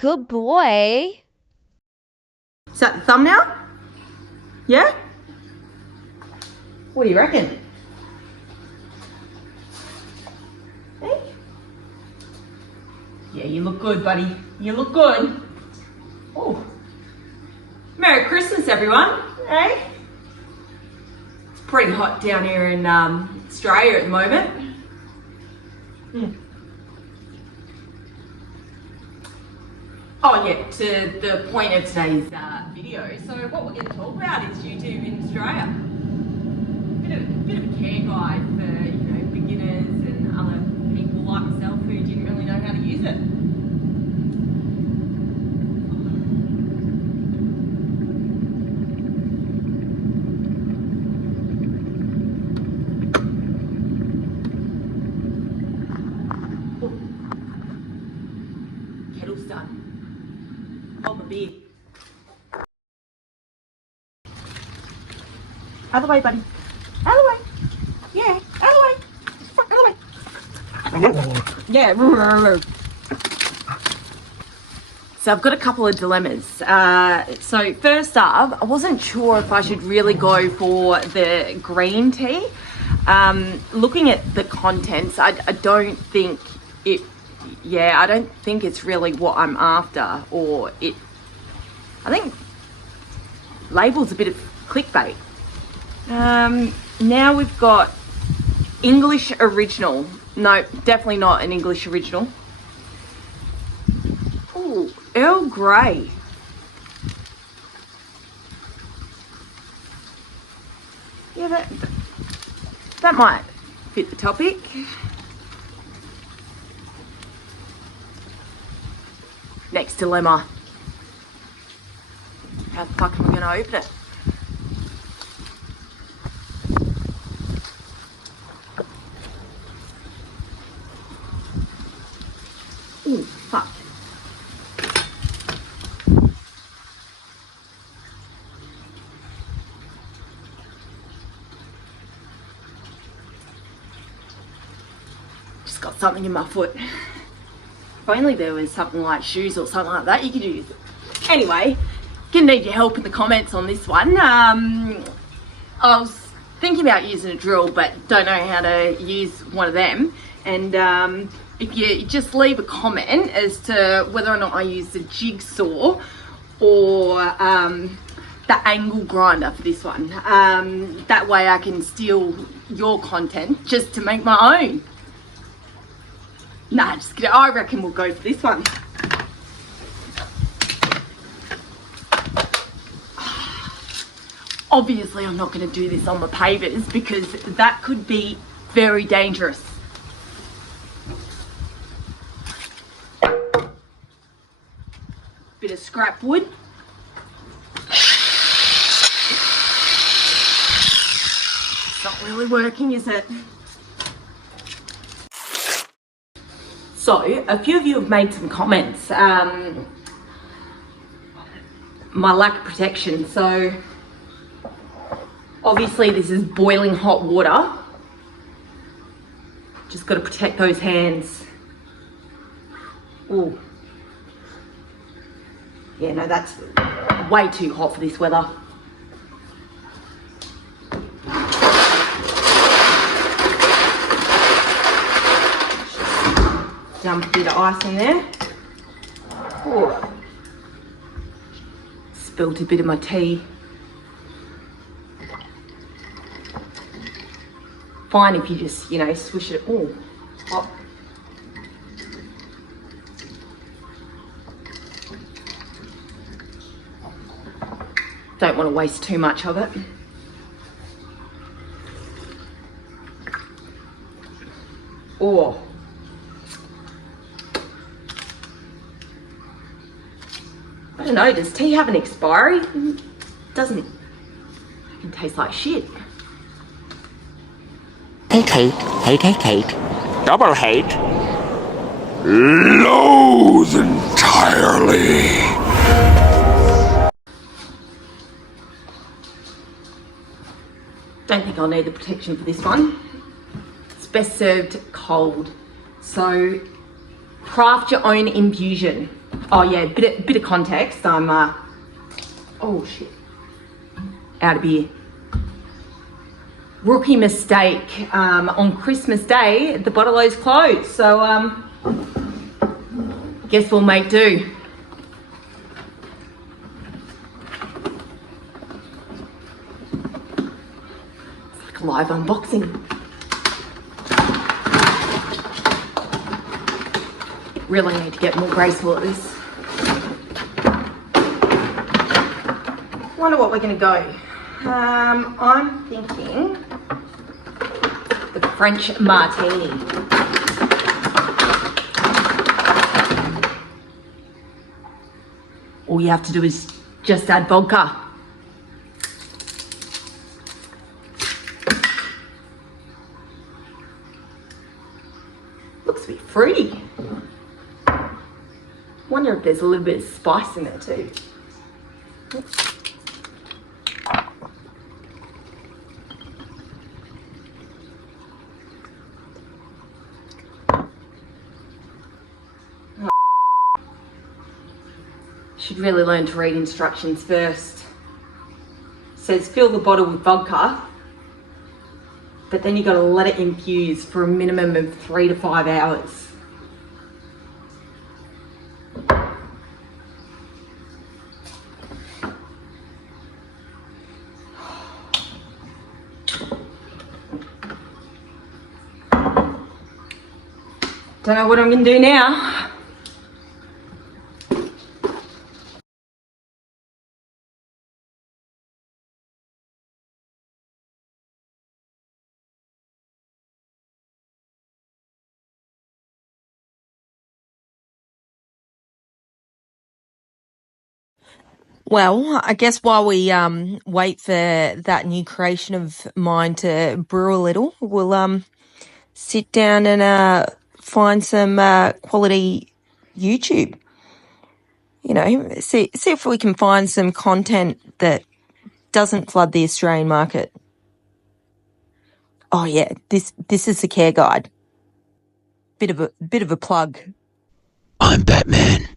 Good boy. Is that the thumbnail? Yeah? What do you reckon? Hey? Yeah, you look good, buddy. You look good. Oh. Merry Christmas, everyone. Hey? It's pretty hot down here in Australia at the moment. Oh yeah, to the point of today's video. So what we're going to talk about is YouTube in Australia. Bit of a care guide for beginners and other people like myself who didn't really know how to use it. Kettle's done. Hold my beer. Out of the way, buddy. Out of the way. Yeah, out of the way. Out of the way. Yeah. So I've got a couple of dilemmas. So first up, I wasn't sure if I should really go for the green tea. Looking at the contents, I don't think it. Yeah, I don't think it's really what I'm after, or it. I think label's a bit of clickbait. Now we've got English original. No, definitely not an English original. Ooh, Earl Grey. Yeah, that might fit the topic. Next dilemma. How the fuck am I going to open it? Ooh, fuck. Just got something in my foot. If only there was something like shoes or something like that you could use. Anyway, gonna need your help in the comments on this one. I was thinking about using a drill, but don't know how to use one of them. And if you just leave a comment as to whether or not I use the jigsaw or the angle grinder for this one. That way I can steal your content just to make my own. Nah, just kidding. I reckon we'll go for this one. Obviously, I'm not going to do this on the pavers because that could be very dangerous. Bit of scrap wood. It's not really working, is it? So, a few of you have made some comments. My lack of protection. So, obviously this is boiling hot water. Just got to protect those hands. Ooh. Yeah, no, that's way too hot for this weather. Dump a bit of ice in there. Ooh. Spilt a bit of my tea. Fine if you just, swish it. Oh, hot. Don't want to waste too much of it. Oh. I don't know, does tea have an expiry? It doesn't. It can taste like shit. Hate. Double hate. Loathe entirely. Don't think I'll need the protection for this one. It's best served cold. So craft your own infusion. Oh yeah, bit of context. I'm oh shit, out of beer. Rookie mistake. On Christmas Day, the bottle-o's closed. So guess we'll make do. It's like a live unboxing. Really need to get more graceful at this. Wonder what we're gonna go. I'm thinking the French martini. All you have to do is just add vodka. Looks a bit fruity. Wonder if there's a little bit of spice in it too. Should really learn to read instructions first. It says fill the bottle with vodka, but then you got to let it infuse for a minimum of 3 to 5 hours. Don't know what I'm gonna do now. Well, I guess while we wait for that new creation of mine to brew a little, we'll sit down and find some quality YouTube. You know, see if we can find some content that doesn't flood the Australian market. Oh yeah, this is the care guide. Bit of a plug. I'm Batman.